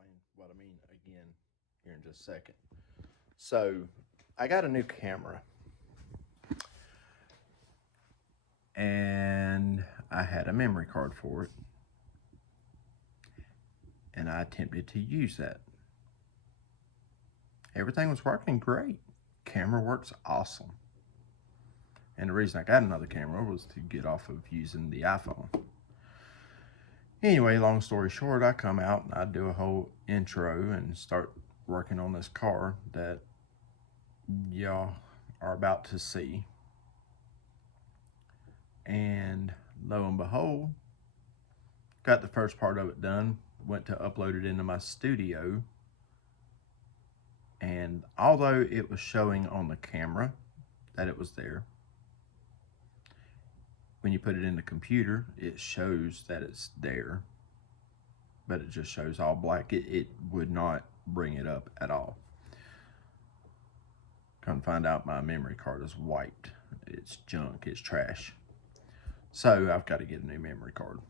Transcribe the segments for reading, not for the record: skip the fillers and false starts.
explain what I mean again here in just a second. So I got a new camera, and I had a memory card for it, and I attempted to use that. Everything was working great. Camera works awesome. And the reason I got another camera was to get off of using the iPhone. Anyway, long story short, I come out and I do a whole intro and start working on this car that y'all are about to see. And lo and behold, got the first part of it done, went to upload it into my studio, and although it was showing on the camera that it was there, when you put it in the computer, it shows that it's there, but it just shows all black. It would not bring it up at all. Come find out my memory card is wiped. It's junk, it's trash. So I've got to get a new memory card.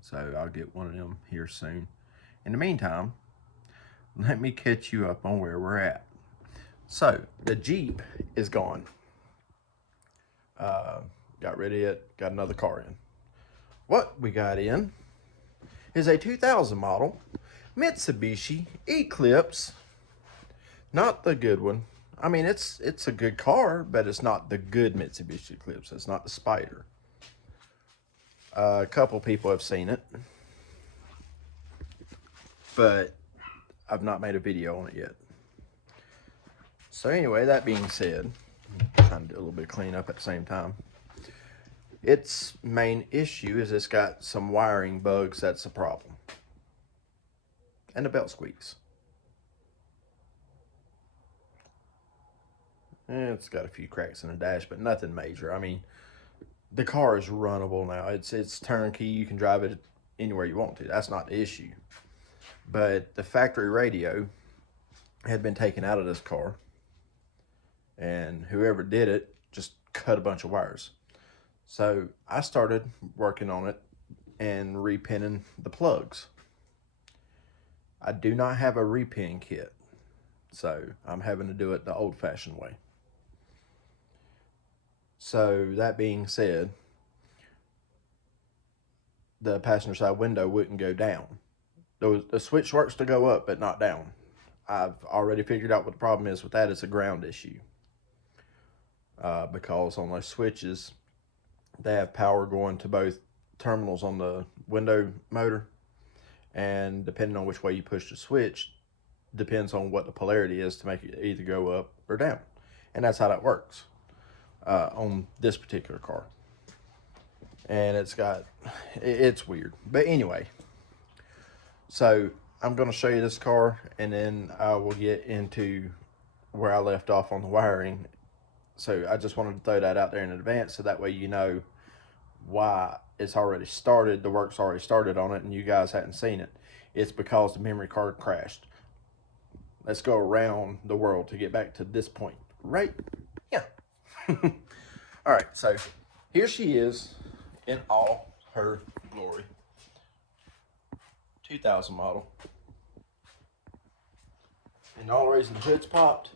So I'll get one of them here soon. In the meantime, let me catch you up on where we're at. So the Jeep is gone. Got rid of it, got another car in. What we got in is a 2000 model Mitsubishi Eclipse. Not the good one. I mean, it's a good car, but it's not the good Mitsubishi Eclipse. It's not the Spider. A couple people have seen it, but I've not made a video on it yet. So anyway, that being said, I'm trying to do a little bit of cleanup at the same time. Its main issue is it's got some wiring bugs. That's a problem. And the belt squeaks. It's got a few cracks in the dash, but nothing major. I mean, the car is runnable now. It's turnkey. You can drive it anywhere you want to. That's not the issue. But the factory radio had been taken out of this car, and whoever did it just cut a bunch of wires. So I started working on it and repinning the plugs. I do not have a repin kit, so I'm having to do it the old-fashioned way. So that being said, the passenger side window wouldn't go down. The switch works to go up, but not down. I've already figured out what the problem is with that. It's a ground issue. Because on those switches, they have power going to both terminals on the window motor, and depending on which way you push the switch, depends on what the polarity is to make it either go up or down. And that's how that works on this particular car. And it's weird. But anyway, so I'm going to show you this car, and then I will get into where I left off on the wiring. So I just wanted to throw that out there in advance, so that way you know why it's already started. The work's already started on it, and you guys hadn't seen it. It's because the memory card crashed. Let's go around the world to get back to this point. Right? Yeah. All right, so here she is in all her glory. 2000 model. And the only reason the hood's popped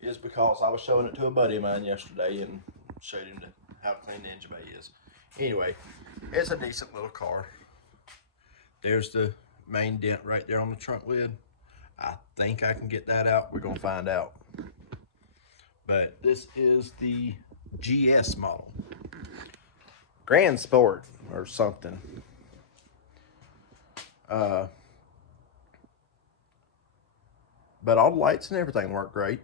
is because I was showing it to a buddy of mine yesterday and showed him how clean the engine bay is. Anyway, it's a decent little car. There's the main dent right there on the trunk lid. I think I can get that out. We're gonna find out. But this is the GS model. Grand Sport or something. But all the lights and everything work great.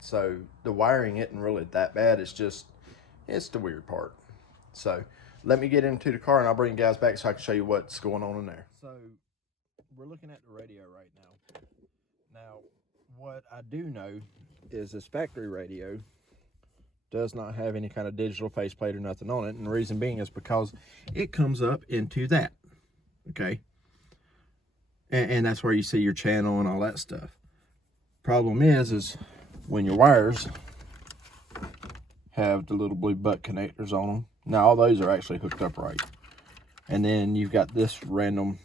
So the wiring isn't really that bad. It's the weird part. So let me get into the car, and I'll bring you guys back so I can show you what's going on in there. So we're looking at the radio right now. Now, what I do know is this factory radio does not have any kind of digital faceplate or nothing on it. And the reason being is because it comes up into that, okay? And that's where you see your channel and all that stuff. Problem is when your wires have the little blue butt connectors on them. Now all those are actually hooked up right. And then you've got this random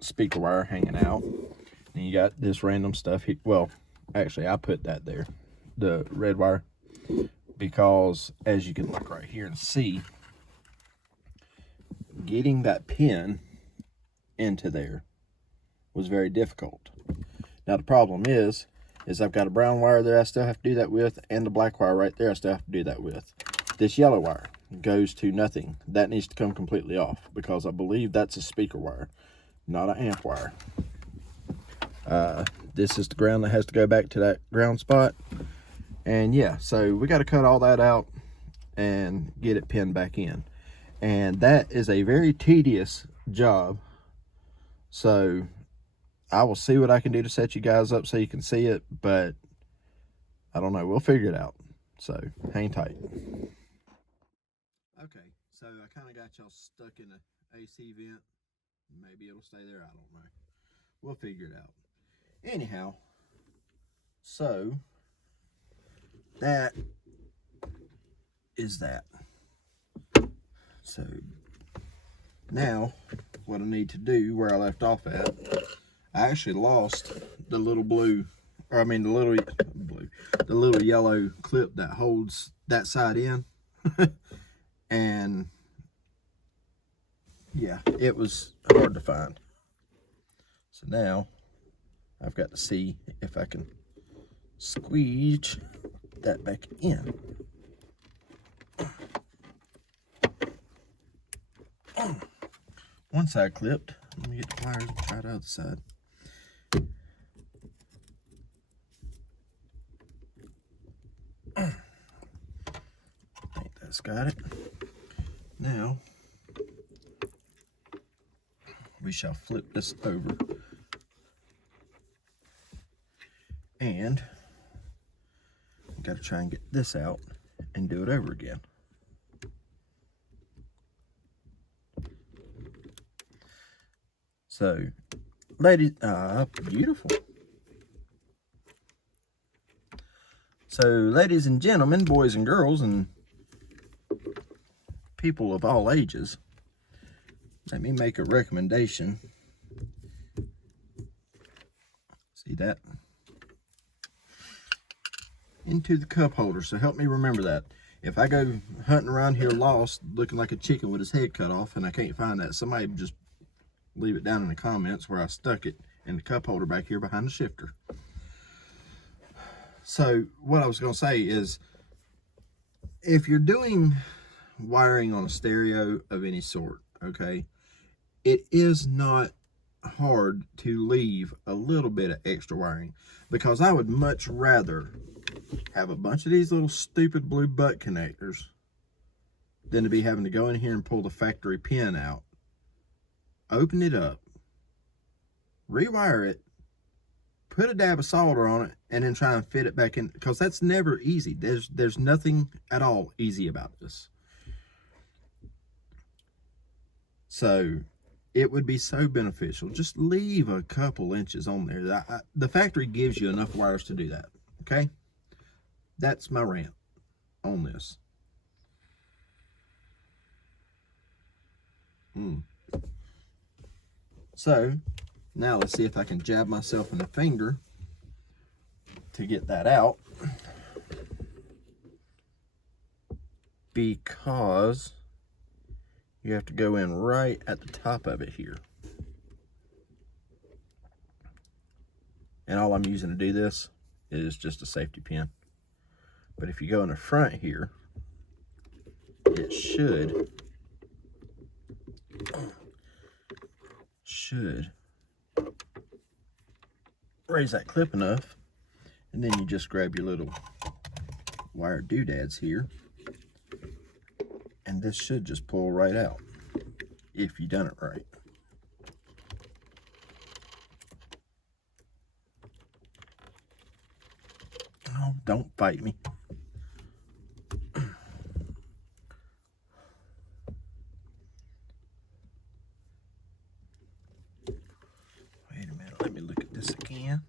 speaker wire hanging out. And you got this random stuff. Well, actually, I put that there, the red wire, because as you can look right here and see, getting that pin into there was very difficult. Now the problem is I've got a brown wire there I still have to do that with, and the black wire right there I still have to do that with. This yellow wire goes to nothing. That needs to come completely off, because I believe that's a speaker wire, not an amp wire. This is the ground that has to go back to that ground spot. And yeah, so we got to cut all that out and get it pinned back in. And that is a very tedious job. So I will see what I can do to set you guys up so you can see it, but I don't know. We'll figure it out. So hang tight. Okay, so I kind of got y'all stuck in an AC vent. Maybe it'll stay there. I don't know. We'll figure it out. Anyhow, so that is that. So now what I need to do, where I left off at, I actually lost the little blue, or I mean the little yellow clip that holds that side in. And yeah, it was hard to find. So now I've got to see if I can squeeze that back in. One side clipped. Let me get the pliers and try the other side. I think that's got it. Now we shall flip this over, and got to try and get this out and do it over again. So, ladies, beautiful. So, ladies and gentlemen, boys and girls, and people of all ages, let me make a recommendation. See that? Into the cup holder. So help me remember that. If I go hunting around here lost, looking like a chicken with his head cut off, and I can't find that, somebody just leave it down in the comments where I stuck it in the cup holder back here behind the shifter. So what I was going to say is, if you're doing wiring on a stereo of any sort, okay, it is not hard to leave a little bit of extra wiring, because I would much rather have a bunch of these little stupid blue butt connectors than to be having to go in here and pull the factory pin out, open it up, rewire it, put a dab of solder on it, and then try and fit it back in, because that's never easy. There's nothing at all easy about this. So it would be so beneficial. Just leave a couple inches on there. The factory gives you enough wires to do that, okay? That's my rant on this. So now let's see if I can jab myself in the finger to get that out, because you have to go in right at the top of it here. And all I'm using to do this is just a safety pin. But if you go in the front here, it should raise that clip enough, and then you just grab your little wire doodads here, and this should just pull right out if you done it right. Oh, don't fight me. Wait a minute, let me look at this again.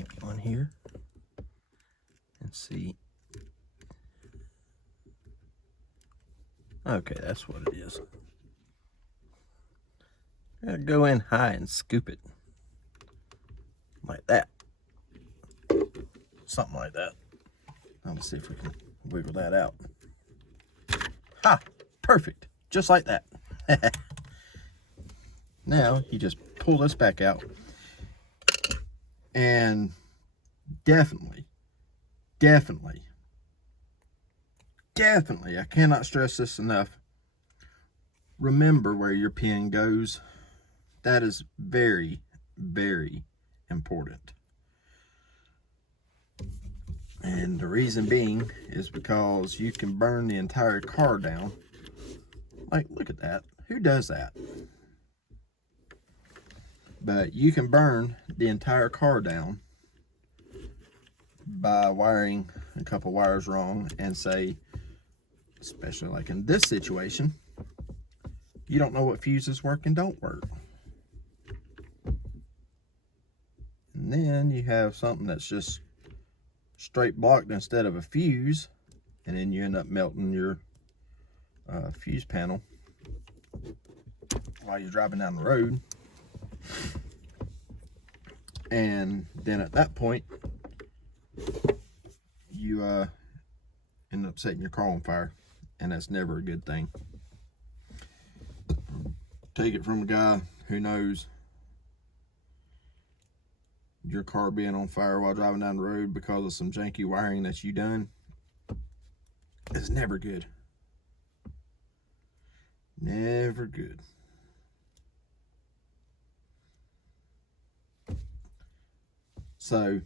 empty one here and see. Okay, that's what it is. Gotta go in high and scoop it like that, something like that. Let's see if we can wiggle that out. Ha! Perfect, just like that. Now you just pull this back out, and definitely, I cannot stress this enough. Remember where your pin goes. That is very, very important. And the reason being is because you can burn the entire car down. Like, look at that. Who does that? But you can burn the entire car down by wiring a couple wires wrong, and say, especially like in this situation, you don't know what fuses work and don't work. And then you have something that's just straight blocked instead of a fuse, and then you end up melting your fuse panel while you're driving down the road. And then at that point, you end up setting your car on fire, and that's never a good thing. Take it from a guy who knows. Your car being on fire while driving down the road because of some janky wiring that you done is never good. Never good. So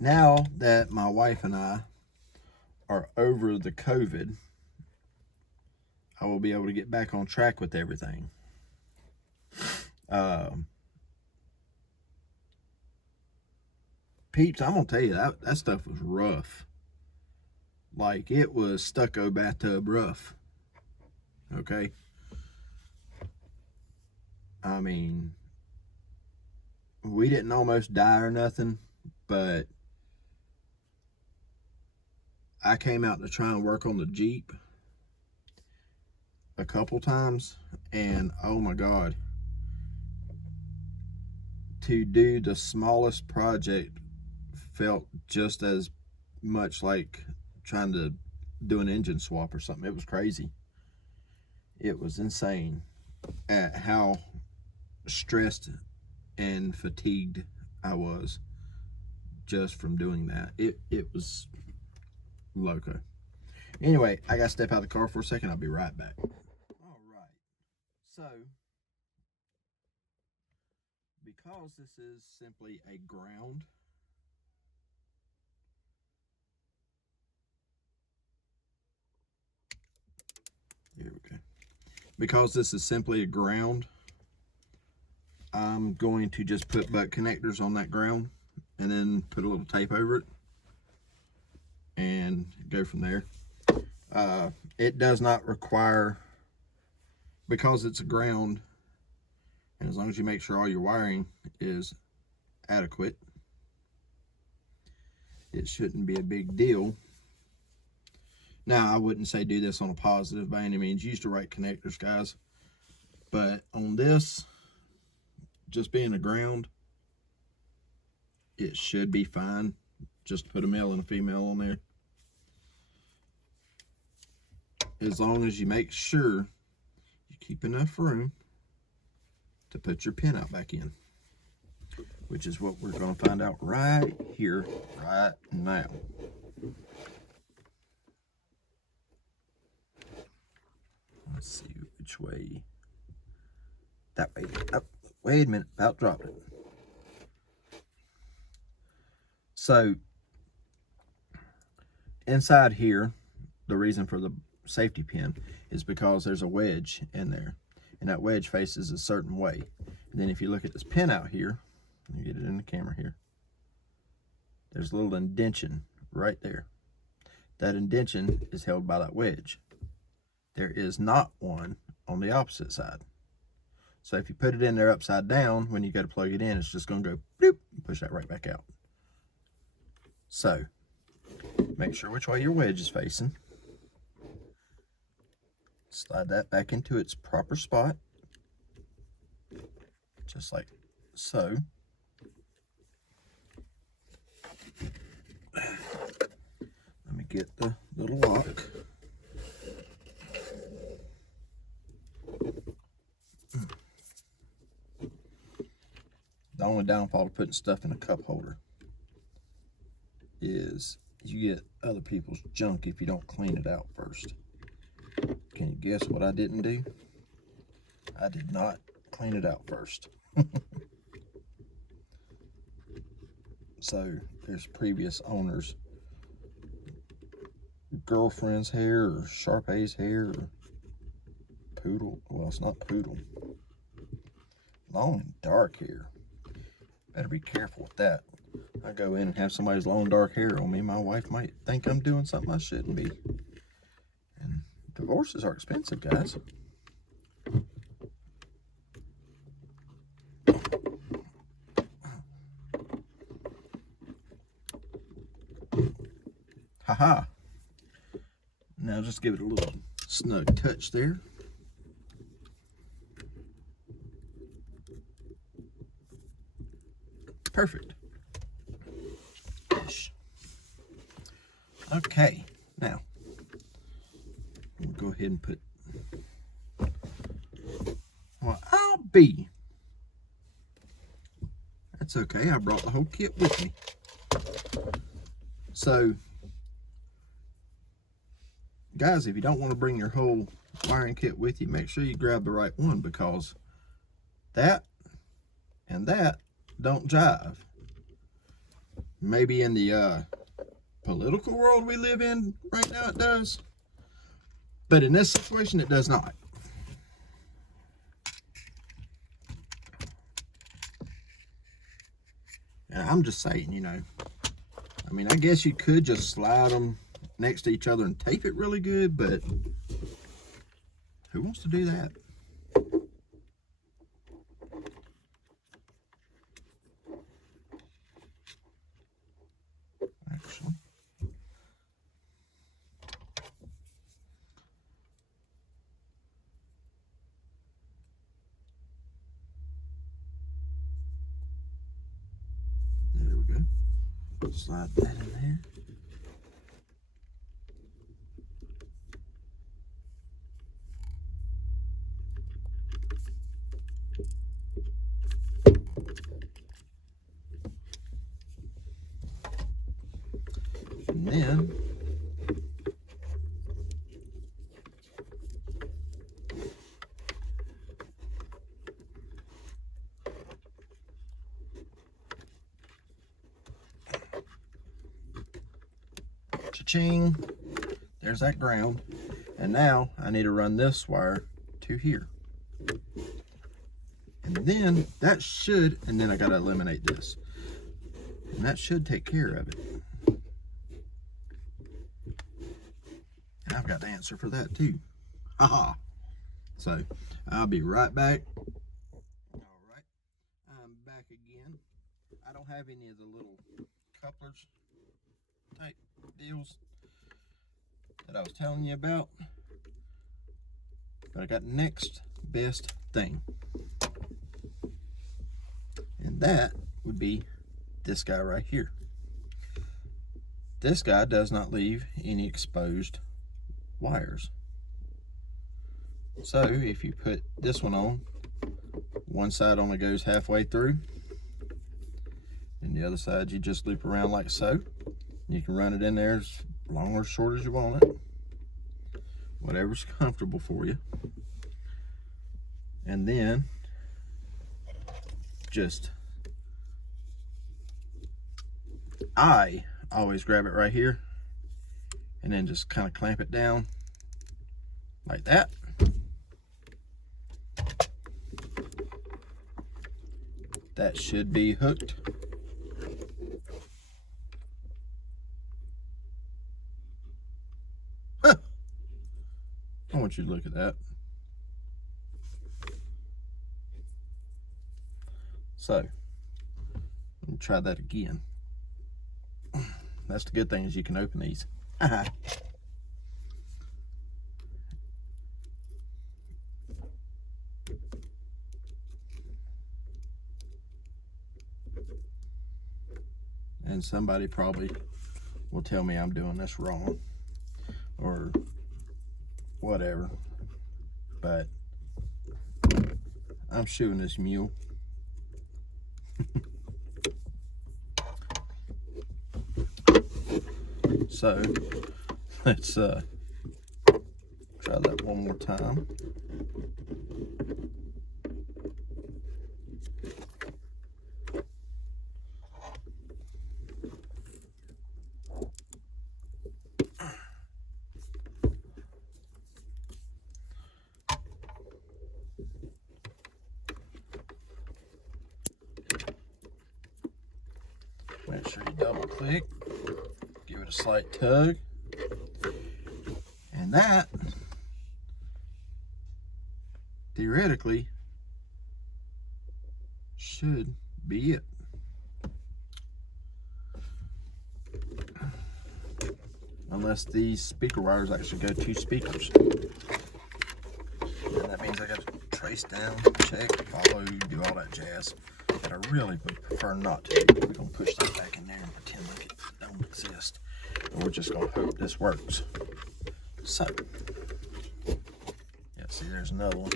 now that my wife and I are over the COVID, I will be able to get back on track with everything. Peeps, I'm gonna tell you, that stuff was rough. Like, it was stucco bathtub rough. Okay? I mean, we didn't almost die or nothing, but I came out to try and work on the Jeep a couple times, and oh my God, to do the smallest project felt just as much like trying to do an engine swap or something. It was crazy. It was insane at how stressed and fatigued I was just from doing that. It was loco. Anyway, I gotta step out of the car for a second. I'll be right back. All right. So, because this is simply a ground, here we go. Because this is simply a ground, I'm going to just put butt connectors on that ground and then put a little tape over it and go from there. It does not require, because it's a ground, and as long as you make sure all your wiring is adequate, it shouldn't be a big deal. Now, I wouldn't say do this on a positive by any means. Use the right connectors, guys. But on this, just being a ground, it should be fine. Just put a male and a female on there. As long as you make sure you keep enough room to put your pin out back in, which is what we're going to find out right here, right now. Let's see which way. That way. Oh, wait a minute, about dropped it. So inside here, the reason for the safety pin is because there's a wedge in there, and that wedge faces a certain way. And then if you look at this pin out here, let me get it in the camera here, there's a little indention right there. That indention is held by that wedge. There is not one on the opposite side. So if you put it in there upside down, when you go to plug it in, it's just going to go bloop, and push that right back out. So make sure which way your wedge is facing. Slide that back into its proper spot, just like so. Let me get the little lock. The only downfall of putting stuff in a cup holder is you get other people's junk if you don't clean it out first. Can you guess what I didn't do? I did not clean it out first. So there's previous owners' girlfriend's hair or Sharpay's hair or poodle. Well, it's not poodle. Long and dark hair. Better be careful with that. I go in and have somebody's long dark hair on me, my wife might think I'm doing something I shouldn't be. And divorces are expensive, guys. Haha. Now just give it a little snug touch there. Perfect. Okay, now we'll go ahead and put, well, I'll be. That's okay, I brought the whole kit with me. So, guys, if you don't want to bring your whole wiring kit with you, make sure you grab the right one, because that and that don't jive. Maybe in the political world we live in right now it does, but in this situation it does not. And I'm just saying, you know, I mean, I guess you could just slide them next to each other and tape it really good, but who wants to do that? Actually, there we go. Slide that in there. And then cha-ching, there's that ground. And now I need to run this wire to here. And then that should, and then I gotta eliminate this. And that should take care of it. And I've got the answer for that too. Haha. So I'll be right back. All right, I'm back again. I don't have any of the little couplers type deals that I was telling you about, but I got next best thing, and that would be this guy right here. This guy does not leave any exposed wires. So if you put this one on, one side only goes halfway through, and the other side you just loop around like so. You can run it in there as long or as short as you want it, whatever's comfortable for you. And then just, I always grab it right here and then just kind of clamp it down like that. That should be hooked. Huh. I want you to look at that. So, let me try that again. That's the good thing, is you can open these. And somebody probably will tell me I'm doing this wrong or whatever, but I'm shooting this mule. So let's try that one more time. Make sure you double click, give it a slight tug, and that theoretically should be it. Unless these speaker wires actually go to speakers. And that means I got to trace down, check, follow, do all that jazz. But I really would prefer not to. We're going to push that back in there and pretend like it don't exist. And we're just going to hope this works. So, yeah, see, there's another one.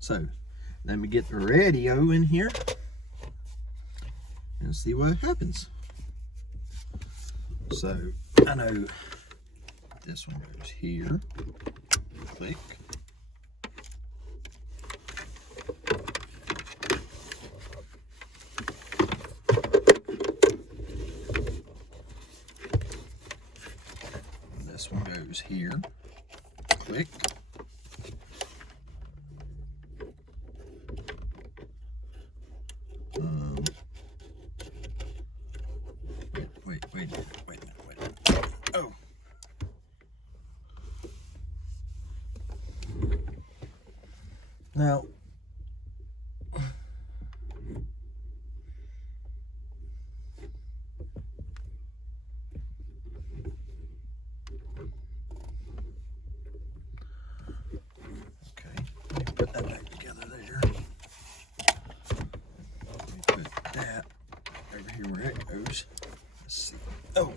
So, let me get the radio in here and see what happens. So, I know this one goes here. Click. This one goes here. Click. Wait a minute. Oh. Now, put that back together there. Let me put that over here where it goes. Let's see. Oh.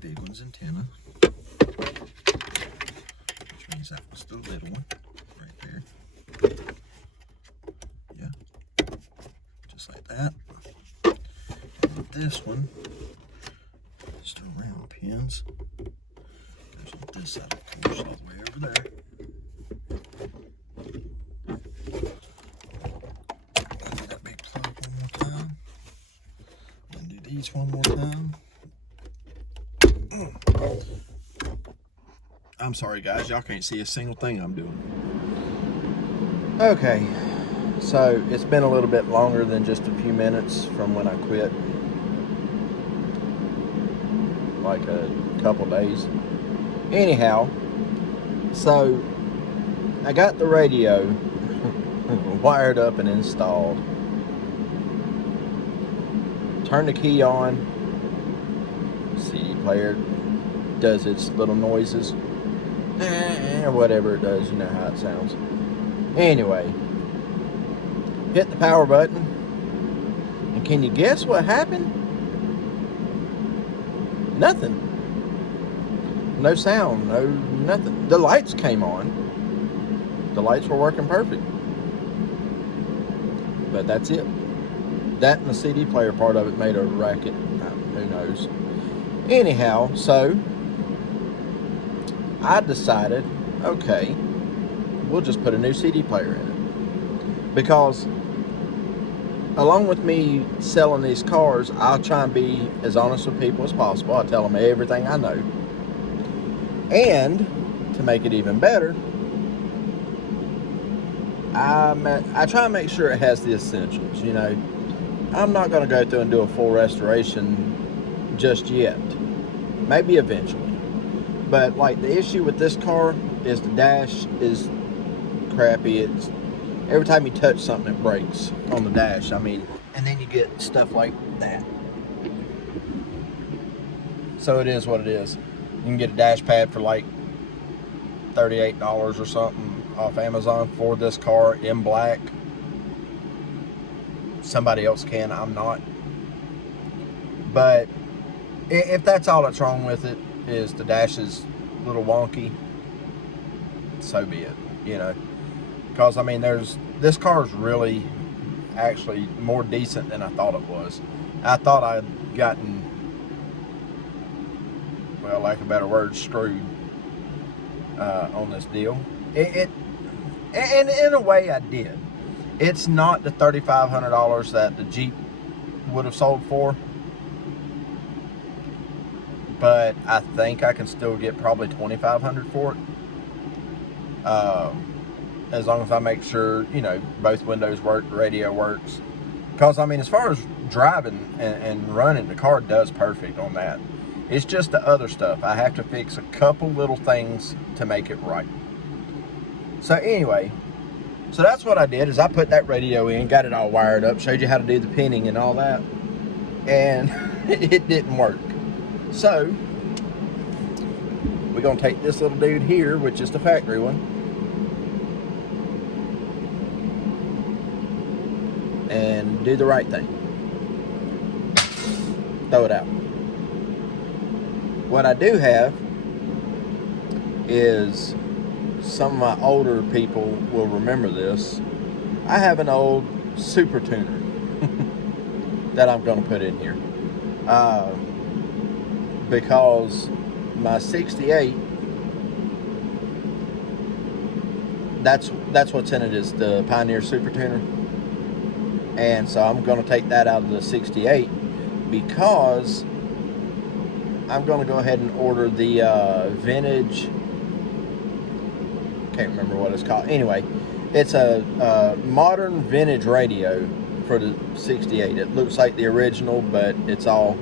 Big one's antenna. Which means that was the little one right there. Yeah. Just like that. And this one, just around pins. This side, of course, all the way over there. Do that big plug one more time. And do these one more time. I'm sorry, guys. Y'all can't see a single thing I'm doing. Okay. So, it's been a little bit longer than just a few minutes from when I quit. Like a couple days. Anyhow, so I got the radio wired up and installed. Turn the key on. CD player does its little noises. Or whatever it does, you know how it sounds. Anyway, hit the power button. And can you guess what happened? Nothing. No sound, no nothing. The lights came on. The lights were working perfect. But that's it. That and the CD player part of it made a racket. Who knows? Anyhow, so I decided, okay, we'll just put a new CD player in it. Because along with me selling these cars, I'll try and be as honest with people as possible. I tell them everything I know. And to make it even better, I try and make sure it has the essentials. You know, I'm not going to go through and do a full restoration just yet. Maybe eventually. But like the issue with this car is the dash is crappy. every time you touch something, it breaks on the dash. I mean, and then you get stuff like that. So it is what it is. You can get a dash pad for like $38 or something off Amazon for this car in black. Somebody else can, I'm not. But if that's all that's wrong with it, is the dash is a little wonky, so be it, you know. Because I mean, this car is really actually more decent than I thought it was. I thought I'd gotten, well, lack of a better word, screwed on this deal. And in a way I did. It's not the $3,500 that the Jeep would have sold for, but I think I can still get probably $2,500 for it. As long as I make sure, you know, both windows work, the radio works. Because, I mean, as far as driving and running, the car does perfect on that. It's just the other stuff. I have to fix a couple little things to make it right. So anyway, so that's what I did, is I put that radio in, got it all wired up, showed you how to do the pinning and all that. And it didn't work. So, we're going to take this little dude here, which is the factory one, and do the right thing. Throw it out. What I do have is, some of my older people will remember this, I have an old Super Tuner that I'm going to put in here. Because my 68, that's what's in it, is the Pioneer Super Tuner. And so I'm going to take that out of the 68 because I'm going to go ahead and order the vintage, can't remember what it's called. Anyway, it's a modern vintage radio for the 68. It looks like the original, but it's all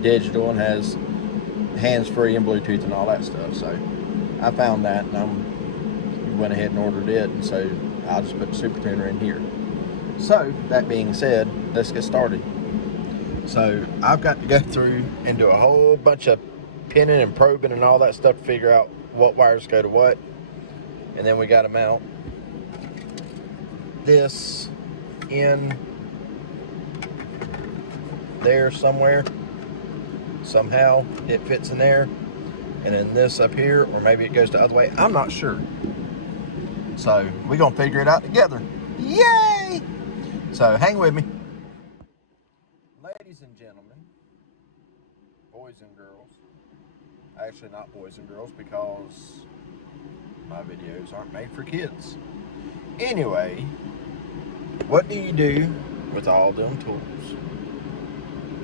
digital and has hands-free and Bluetooth and all that stuff. So I found that, and I went ahead and ordered it, and so I'll just put the Super Tuner in here. So that being said, let's get started. So I've got to go through and do a whole bunch of pinning and probing and all that stuff to figure out what wires go to what, and then we got to mount this in there somewhere. Somehow it fits in there, and then this up here, or maybe it goes the other way. I'm not sure. So we're gonna figure it out together. Yay! So hang with me. Ladies and gentlemen, boys and girls. Actually not boys and girls, because my videos aren't made for kids. Anyway, what do you do with all them tools?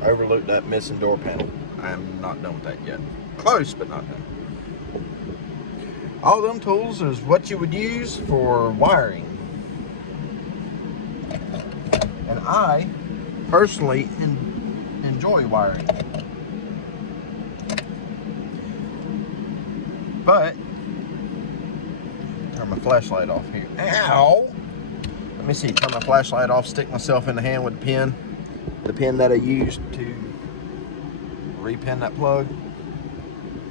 Overlooked that missing door panel. I'm not done with that yet. Close, but not done. All them tools is what you would use for wiring. And I personally enjoy wiring. But, turn my flashlight off here. Ow! Let me see, turn my flashlight off, stick myself in the hand with the pin. The pin that I used to repin that plug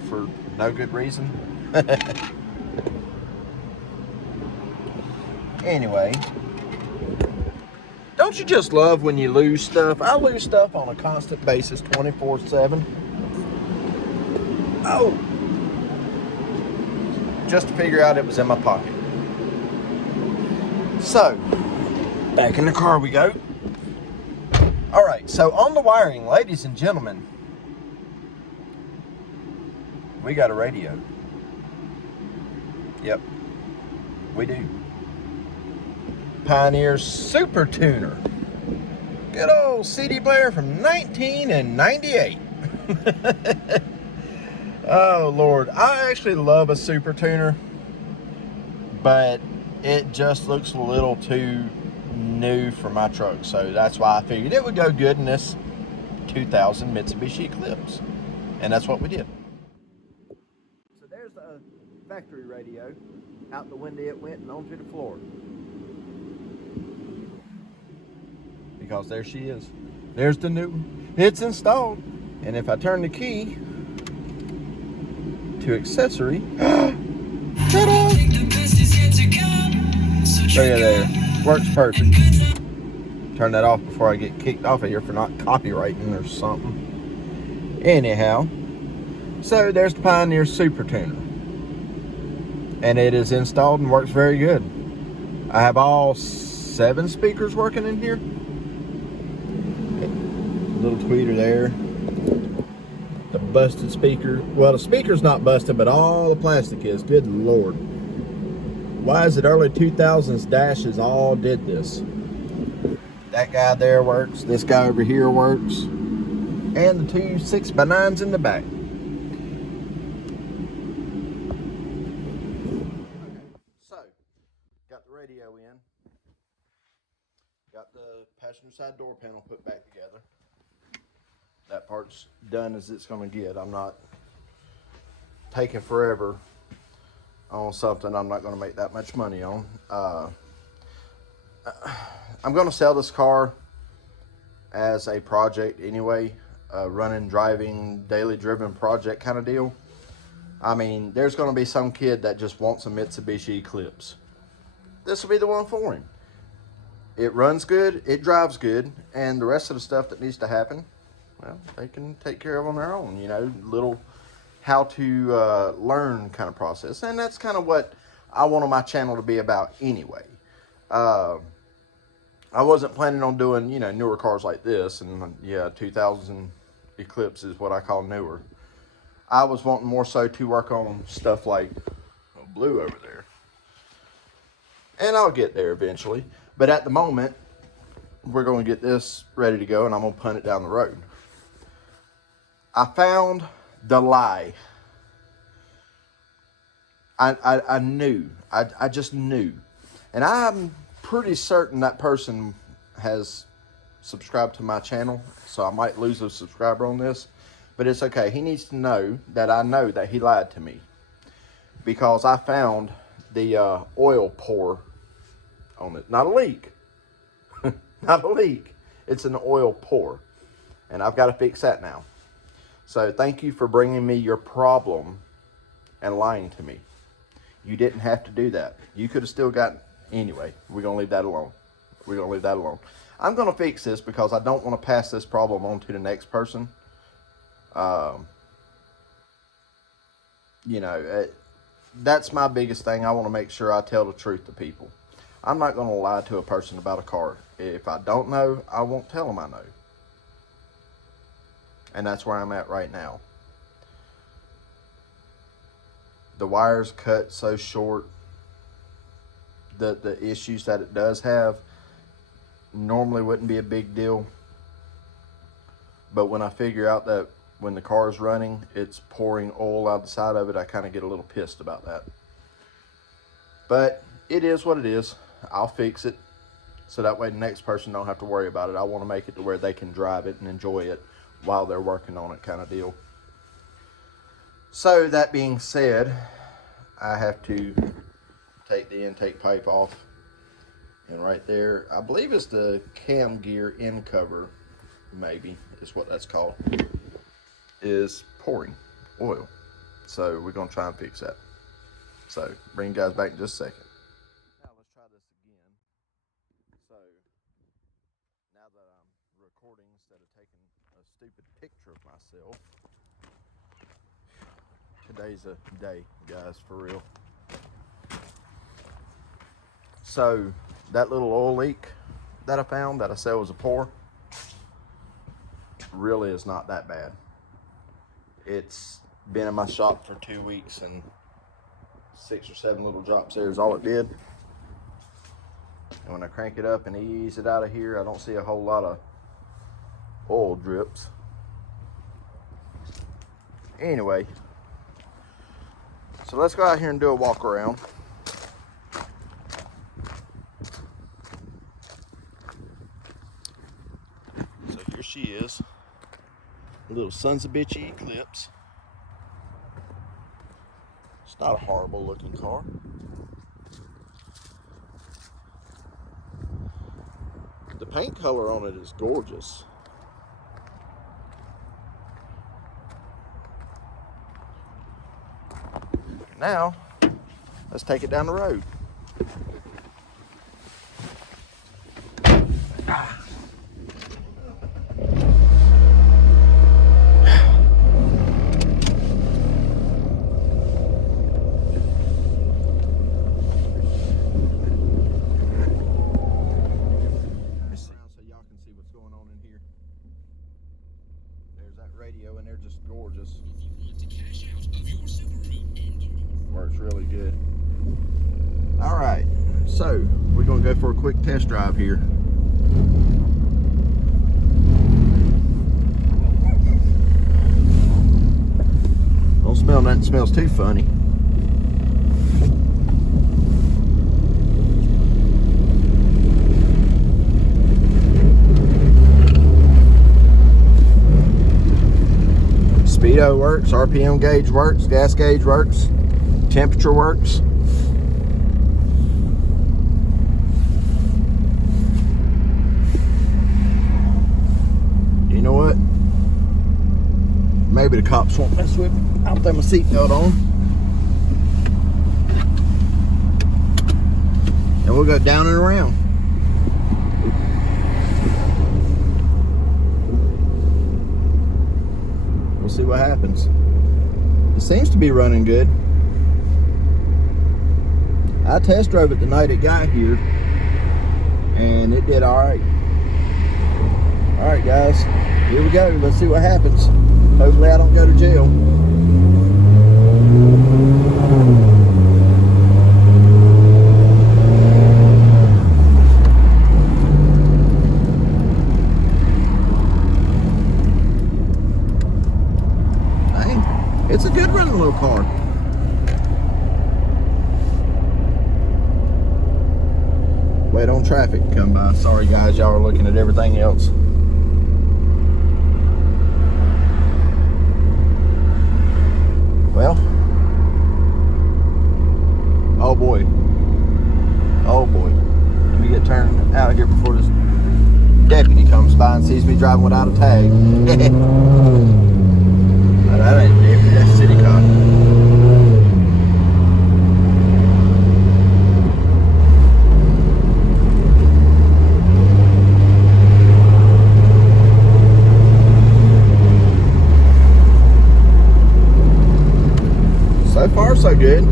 for no good reason. Anyway, don't you just love when you lose stuff? I lose stuff on a constant basis, 24/7. Oh! Just to figure out it was in my pocket. So, back in the car we go. Alright, so on the wiring, ladies and gentlemen, we got a radio. Yep, we do. Pioneer Super Tuner. Good old CD player from 1998. Oh Lord, I actually love a Super Tuner, but it just looks a little too new for my truck, so that's why I figured it would go good in this 2000 Mitsubishi Eclipse, and that's what we did. So there's the factory radio. Out the window it went and onto the floor. because there she is. There's the new one. It's installed. And if I turn the key to accessory, ta-da! Look at there. Works perfect. Turn that off before I get kicked off of here for not copywriting or something. Anyhow, so there's the Pioneer Super Tuner. And it is installed and works very good. I have all 7 speakers working in here. Little tweeter there. The busted speaker. Well, the speaker's not busted, but all the plastic is. Good Lord. Why is it early 2000s dashes all did this? That guy there works. This guy over here works. And the 2 6x9s in the back. So, got the radio in. Got the passenger side door panel put back together. That part's done as it's going to get. I'm not taking forever on something I'm not going to make that much money on. I'm going to sell this car as a project anyway, running, driving, daily driven project kind of deal. I mean, there's going to be some kid that just wants a Mitsubishi Eclipse. This will be the one for him. It runs good, it drives good, and the rest of the stuff that needs to happen, well, they can take care of on their own, you know, little how to learn kind of process. And that's kind of what I wanted my channel to be about anyway. I wasn't planning on doing, you know, newer cars like this. And yeah, 2000 Eclipse is what I call newer. I was wanting more so to work on stuff like blue over there. And I'll get there eventually. But at the moment, we're going to get this ready to go and I'm going to punt it down the road. I found the lie. I knew. I just knew. And I'm pretty certain that person has subscribed to my channel, so I might lose a subscriber on this. But it's okay. He needs to know that he lied to me. Because I found the oil pour on it. Not a leak. Not a leak. It's an oil pour. And I've got to fix that now. So thank you for bringing me your problem and lying to me. You didn't have to do that. You could have still gotten... Anyway, we're going to leave that alone. We're going to leave that alone. I'm going to fix this because I don't want to pass this problem on to the next person. You know, that's my biggest thing. I want to make sure I tell the truth to people. I'm not going to lie to a person about a car. If I don't know, I won't tell them I know. And that's where I'm at right now. The wire's cut so short. The issues that it does have normally wouldn't be a big deal. But when I figure out that when the car is running, it's pouring oil out the side of it, I kind of get a little pissed about that. But it is what it is. I'll fix it. So that way the next person don't have to worry about it. I want to make it to where they can drive it and enjoy it while they're working on it kind of deal. So that being said, I have to take the intake pipe off. And right there, I believe it's the cam gear end cover, maybe is what that's called, is pouring oil. So we're going to try and fix that. So bring you guys back in just a second. Now let's try this again. So now that I'm recording instead of taking a stupid picture of myself, today's a day, guys, for real. So that little oil leak that I found that I said was a pour really is not that bad. It's been in my shop for 2 weeks and 6 or 7 little drops there is all it did. And when I crank it up and ease it out of here, I don't see a whole lot of oil drips. Anyway, so let's go out here and do a walk around. So here she is, a little sons of bitchy Eclipse. It's not a horrible looking car. The paint color on it is gorgeous. Now, let's take it down the road. Radio and they're just gorgeous. Works really good. All right, so we're gonna go for a quick test drive here. Don't smell nothing smells too funny. Speedo works, RPM gauge works, gas gauge works, temperature works. You know what? Maybe the cops won't mess with me. I'll throw my seatbelt on. And we'll go down and around. We'll see what happens. It seems to be running good. I test drove it the night it got here, and it did all right. All right, guys, here we go. Let's see what happens. Hopefully I don't go to jail. It's a good running little car. Wait on traffic to come by. Sorry guys, y'all are looking at everything else. Well, oh boy. Oh boy. Let me get turned out here before this deputy comes by and sees me driving without a tag. That ain't deputy, that's city cop. So far, so good.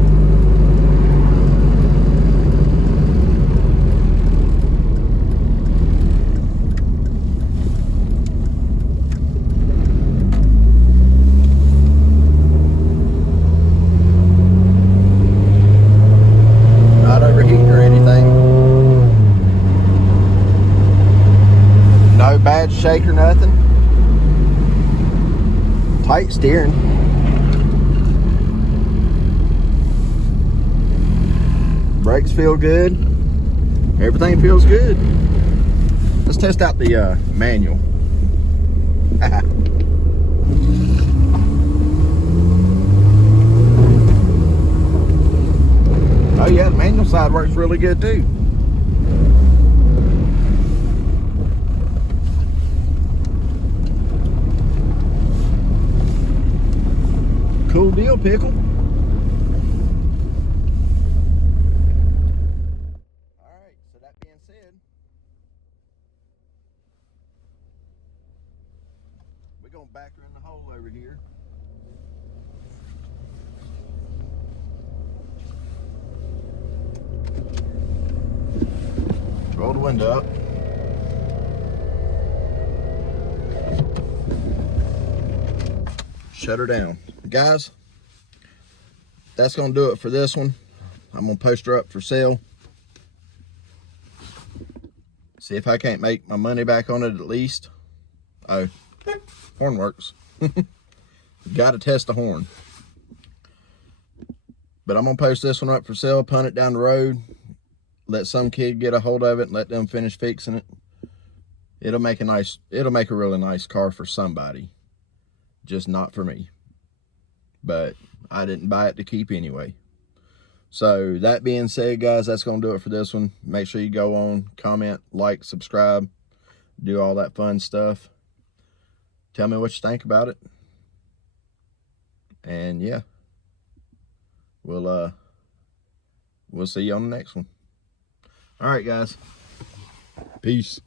Bad shake or nothing. Tight steering. Brakes feel good. Everything feels good. Let's test out the manual. Oh yeah, the manual side works really good too. Cool deal, Pickle. Alright, so that being said, we're going to back her in the hole over here. Roll the window up. Shut her down. Guys, that's going to do it for this one. I'm going to post her up for sale. See if I can't make my money back on it at least. Oh, horn works. Got to test the horn. But I'm going to post this one up for sale, punt it down the road, let some kid get a hold of it and let them finish fixing it. It'll make a really nice car for somebody, just not for me. But I didn't buy it to keep anyway. So that being said, guys, that's going to do it for this one. Make sure you go on, comment, like, subscribe, do all that fun stuff. Tell me what you think about it. And yeah, we'll see you on the next one. All right, guys. Peace.